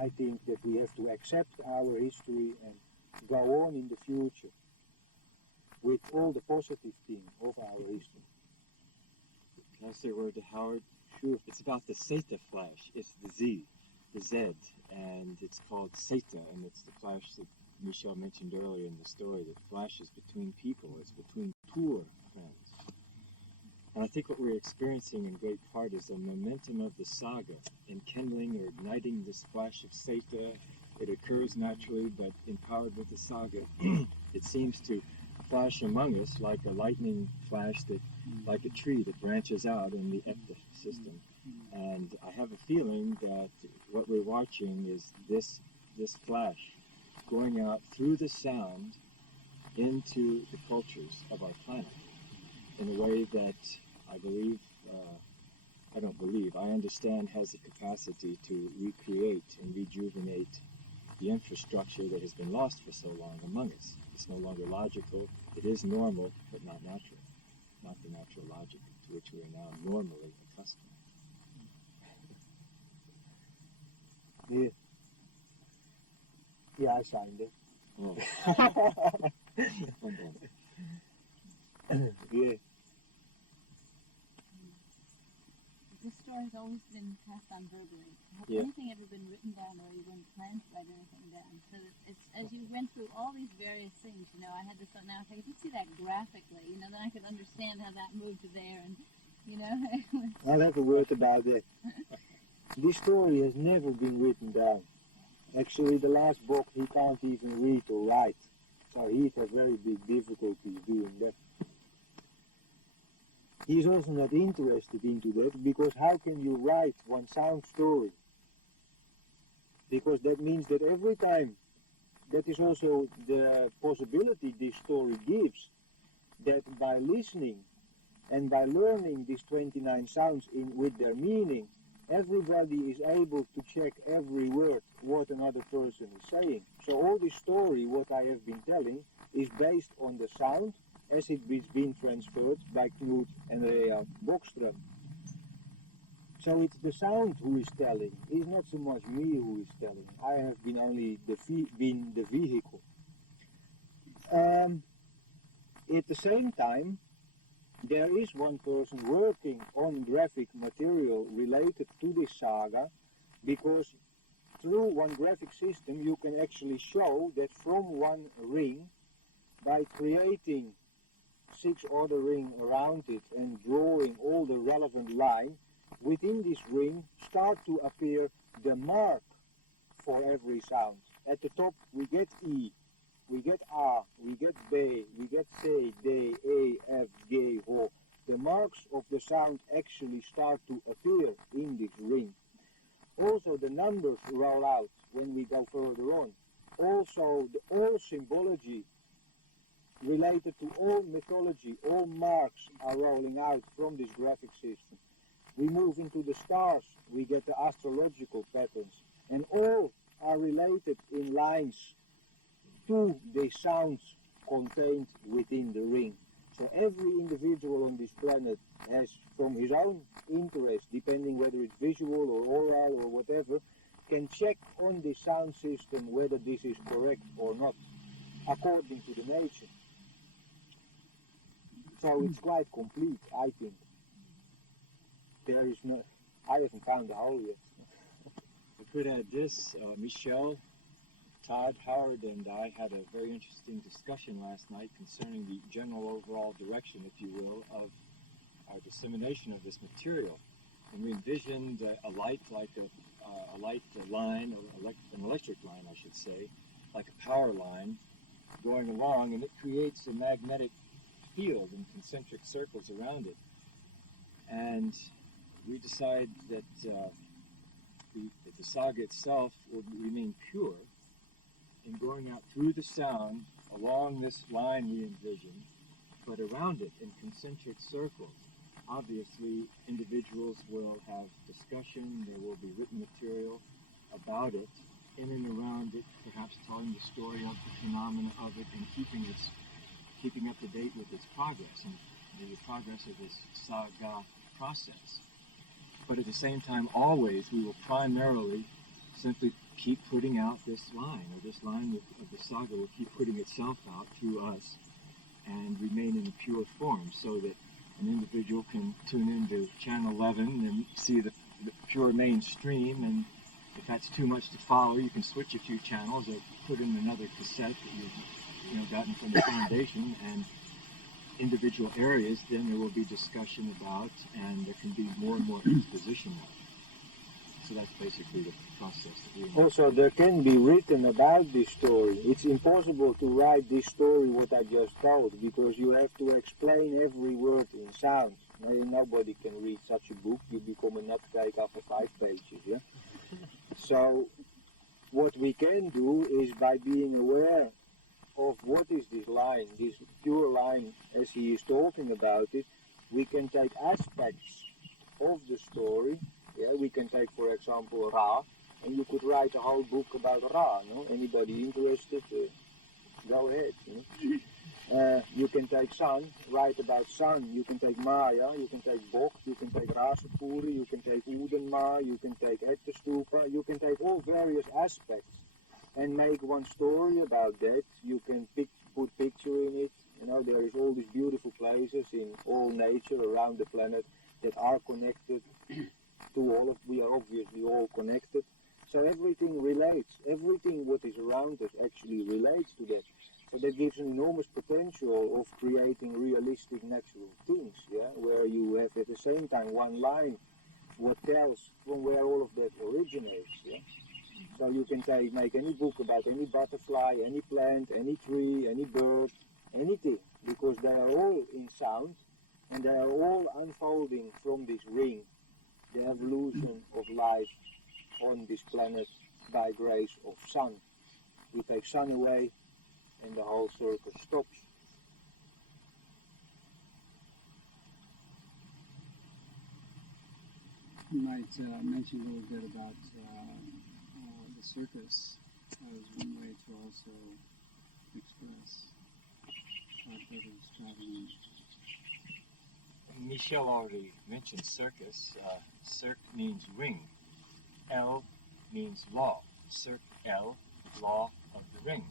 I think that we have to accept our history and go on in the future with all the positive things of our history. Can I say a word to Howard? Sure. It's about the Seta flash. It's the Z, the Z, and it's called Seta, and it's the flash that Michel mentioned earlier in the story, that flashes between people. It's between poor friends. And I think what we're experiencing in great part is the momentum of the saga, enkindling or igniting this flash of Seta. It occurs naturally, but empowered with the saga, it seems to flash among us like a lightning flash, that, like a tree that branches out in the epta system. And I have a feeling that what we're watching is this flash going out through the sound into the cultures of our planet in a way that I believe, I understand has the capacity to recreate and rejuvenate the infrastructure that has been lost for so long among us. It's no longer logical. It is normal, but not natural. Not the natural logic to which we are now normally accustomed. Yeah. Yeah, I signed it. Oh. Yeah. This story has always been passed on verbally. Has Yeah. anything ever been written down, or you didn't plan to write anything down? So it's as you went through all these various things, I had this thought, now if I could see that graphically, then I could understand how that moved to there, and, I'll have a word about that. This story has never been written down. Actually, the last book, he can't even read or write. So he'd have very big difficulties doing that. He's also not interested into that, because how can you write one sound story? Because that means that every time, that is also the possibility this story gives, that by listening and by learning these 29 sounds with their meaning, everybody is able to check every word what another person is saying. So all this story, what I have been telling, is based on the sound as it is being transferred by Knut and Rea Bockström. So it's the sound who is telling. It's not so much me who is telling. I have been only been the vehicle. At the same time, there is one person working on graphic material related to this saga, because through one graphic system you can actually show that from one ring, by creating 6 other rings around it and drawing all the relevant line, within this ring start to appear the mark for every sound. At the top we get E, we get A, we get B, we get C, D, E, F, G, Ho. The marks of the sound actually start to appear in this ring. Also the numbers roll out when we go further on. Also all symbology related to all mythology, all marks are rolling out from this graphic system. We move into the stars, we get the astrological patterns, and all are related in lines to the sounds contained within the ring. So every individual on this planet has, from his own interest, depending whether it's visual or oral or whatever, can check on the sound system whether this is correct or not, according to the nature. So it's quite complete, I think. There is no, I haven't found the hole yet. I could add this, Michel, Todd, Howard, and I had a very interesting discussion last night concerning the general overall direction, if you will, of our dissemination of this material. And we envisioned a light like a light line, or an electric line, I should say, like a power line going along, and it creates a magnetic field in concentric circles around it. And we decide that the saga itself will remain pure in going out through the sound along this line we envision, but around it in concentric circles. Obviously, individuals will have discussion, there will be written material about it, in and around it, perhaps telling the story of the phenomena of it and keeping up to date with its progress and the progress of this saga process. But at the same time, always, we will primarily simply keep putting out this line, or this line of the saga will keep putting itself out through us and remain in a pure form, so that an individual can tune into channel 11 and see the pure mainstream, and if that's too much to follow, you can switch a few channels or put in another cassette that you've gotten from the foundation, and individual areas, then there will be discussion about, and there can be more and more exposition of. So that's basically the process that we Also, there can be written about this story. It's impossible to write this story what I just told, because you have to explain every word in sound. Nobody can read such a book. You become a nutcake after 5 pages. Yeah. So what we can do is, by being aware of what is this line, this pure line as he is talking about it, we can take aspects of the story. Yeah, we can take, for example, Ra, and you could write a whole book about Ra. No? Anybody interested? Go ahead. You know? You can take Sun, write about Sun. You can take Maya, you can take Bock, you can take Rasapuri, you can take Udenma, you can take Ettestupa, you can take all various aspects and make one story about that. You can put picture in it. You know, there is all these beautiful places in all nature around the planet that are connected to all of. We are obviously all connected. So everything relates. Everything what is around us actually relates to that. So that gives an enormous potential of creating realistic natural things, yeah, where you have at the same time one line what tells from where all of that originates, yeah. So you can make any book about any butterfly, any plant, any tree, any bird, anything, because they are all in sound, and they are all unfolding from this ring, the evolution of life on this planet by grace of sun. We take sun away, and the whole circle stops. You might mention a little bit about the circus as one way to also express our brothers traveling. Michel already mentioned circus. Cirque means ring. L means law. Cirque L, law of the ring.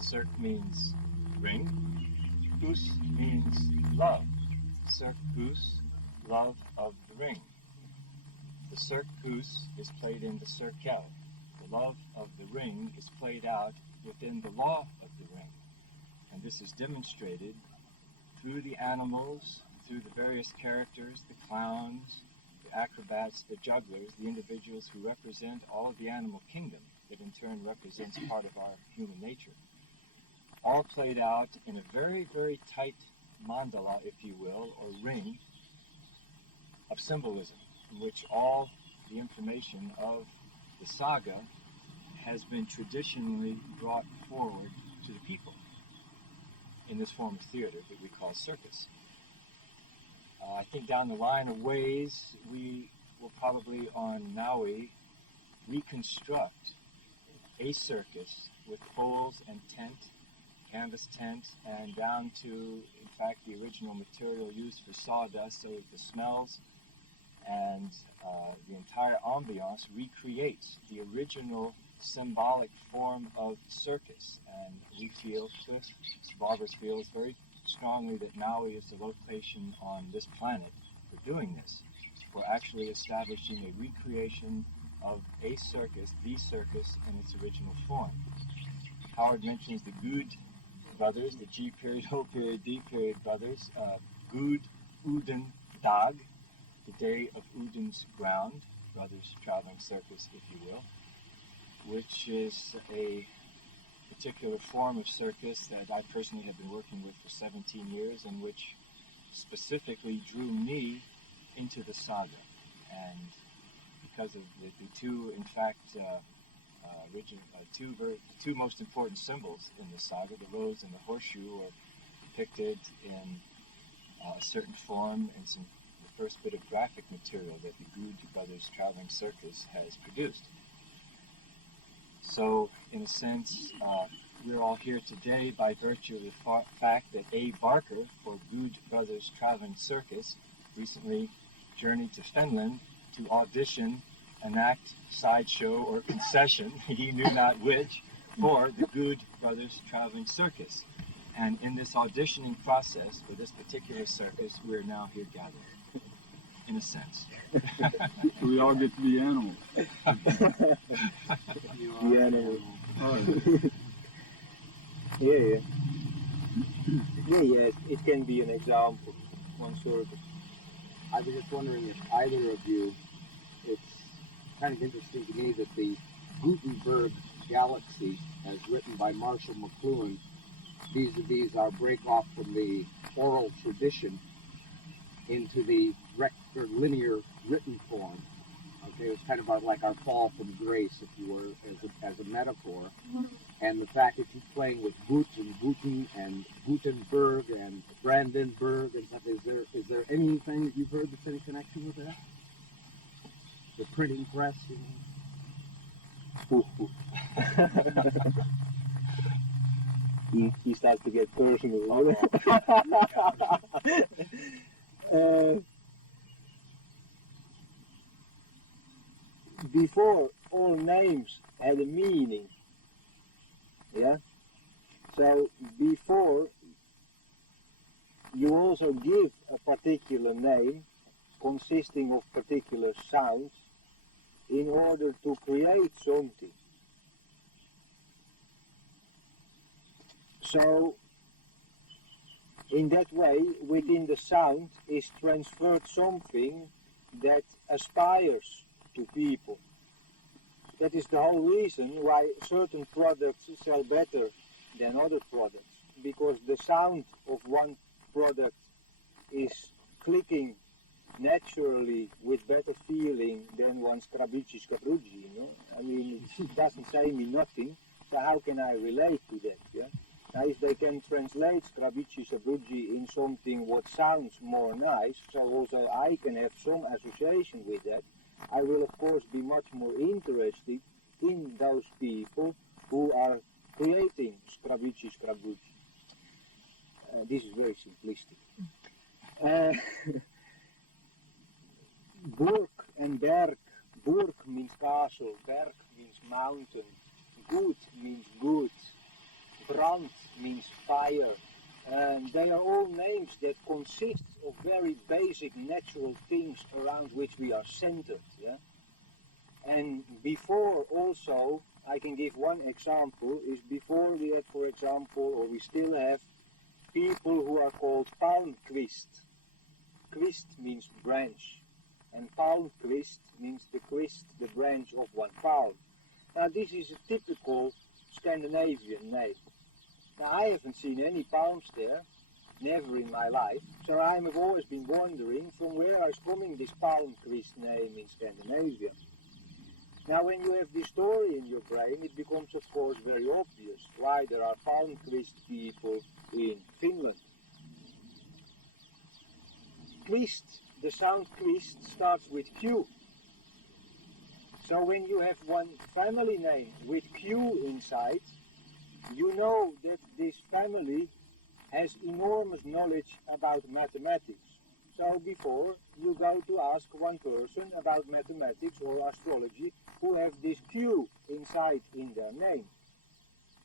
Cirque means ring. Us means love. Cirque Us, love of the ring. The Cirque Us is played in the Circle. The love of the ring is played out within the law of the ring. And this is demonstrated through the animals, through the various characters, the clowns, the acrobats, the jugglers, the individuals who represent all of the animal kingdom that in turn represents part of our human nature. All played out in a very, very tight mandala, if you will, or ring of symbolism, in which all the information of the saga has been traditionally brought forward to the people in this form of theater that we call circus. I think down the line of ways, we will probably on Maui reconstruct a circus with poles and tent, canvas tent, and down to, in fact, the original material used for sawdust, so that the smells and the entire ambiance recreates the original symbolic form of circus. And we feel, Cliff Barbers feels very strongly that Maui is the location on this planet for doing this. We're actually establishing a recreation of a circus, the circus, in its original form. Howard mentions the Good brothers, the G period, O period, D period brothers, Good, Uden, Dag, the day of Uden's ground, brothers traveling circus, if you will, which is a particular form of circus that I personally have been working with for 17 years, and which specifically drew me into the saga. And because of the two, in fact, two most important symbols in the saga, the rose and the horseshoe, are depicted in a certain form in the first bit of graphic material that the Good Brothers Traveling Circus has produced. So, in a sense, we're all here today by virtue of the fact that A. Barker for Good Brothers Traveling Circus recently journeyed to Finland to audition an act, sideshow, or concession, he knew not which, for the Good Brothers Traveling Circus. And in this auditioning process for this particular circus, we're now here gathered, in a sense. So we all get to be animals. The animal. Oh, Yeah. Yeah, it can be an example, one circus. I was just wondering if either of you, it's kind of interesting to me that the Gutenberg Galaxy, as written by Marshall McLuhan, vis-a-vis our break off from the oral tradition into the linear written form. Okay, it was kind of like our fall from grace, if you were, as a metaphor. And the fact that you're playing with Guten and Gutenberg and Brandenburg and stuff, is there anything that you've heard that's any connection with that? The printing press, you know? He starts to get personal. Before, all names had a meaning. Yeah? So before, you also give a particular name consisting of particular sounds in order to create something. So in that way, within the sound is transferred something that aspires to people. That is the whole reason why certain products sell better than other products, because the sound of one product is clicking naturally with better feeling than one Skrabici Skabrudji, you know. I mean, it doesn't say me nothing, so how can I relate to that, yeah? Now, if they can translate Skrabici Skabrudji in something what sounds more nice, so also I can have some association with that, I will of course be much more interested in those people who are creating Skrabici Skrabrudji. This is very simplistic. Burg and Berg. Burg means castle, Berg means mountain, Gut means good, Brand means fire. And they are all names that consist of very basic natural things around which we are centered. Yeah? And before also, I can give one example, is before we had, for example, or we still have, people who are called Palmquist. Quist means branch, and Palmquist means the quist, the branch of one palm. Now this is a typical Scandinavian name. Now I haven't seen any palms there, never in my life, so I have always been wondering from where is coming this Palmquist name in Scandinavia. Now when you have this story in your brain, it becomes of course very obvious why there are Palmquist people in Finland. Quist, the sound quist starts with Q. So when you have one family name with Q inside, you know that this family has enormous knowledge about mathematics. So before you go to ask one person about mathematics or astrology who have this Q inside in their name.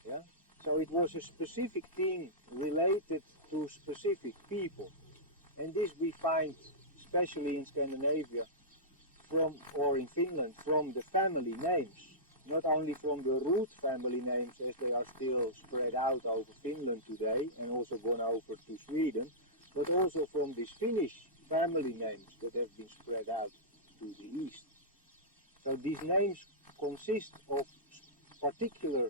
Yeah? So it was a specific thing related to specific people. And this we find, especially in Scandinavia, or in Finland, from the family names. Not only from the root family names as they are still spread out over Finland today and also gone over to Sweden, but also from these Finnish family names that have been spread out to the east. So these names consist of particular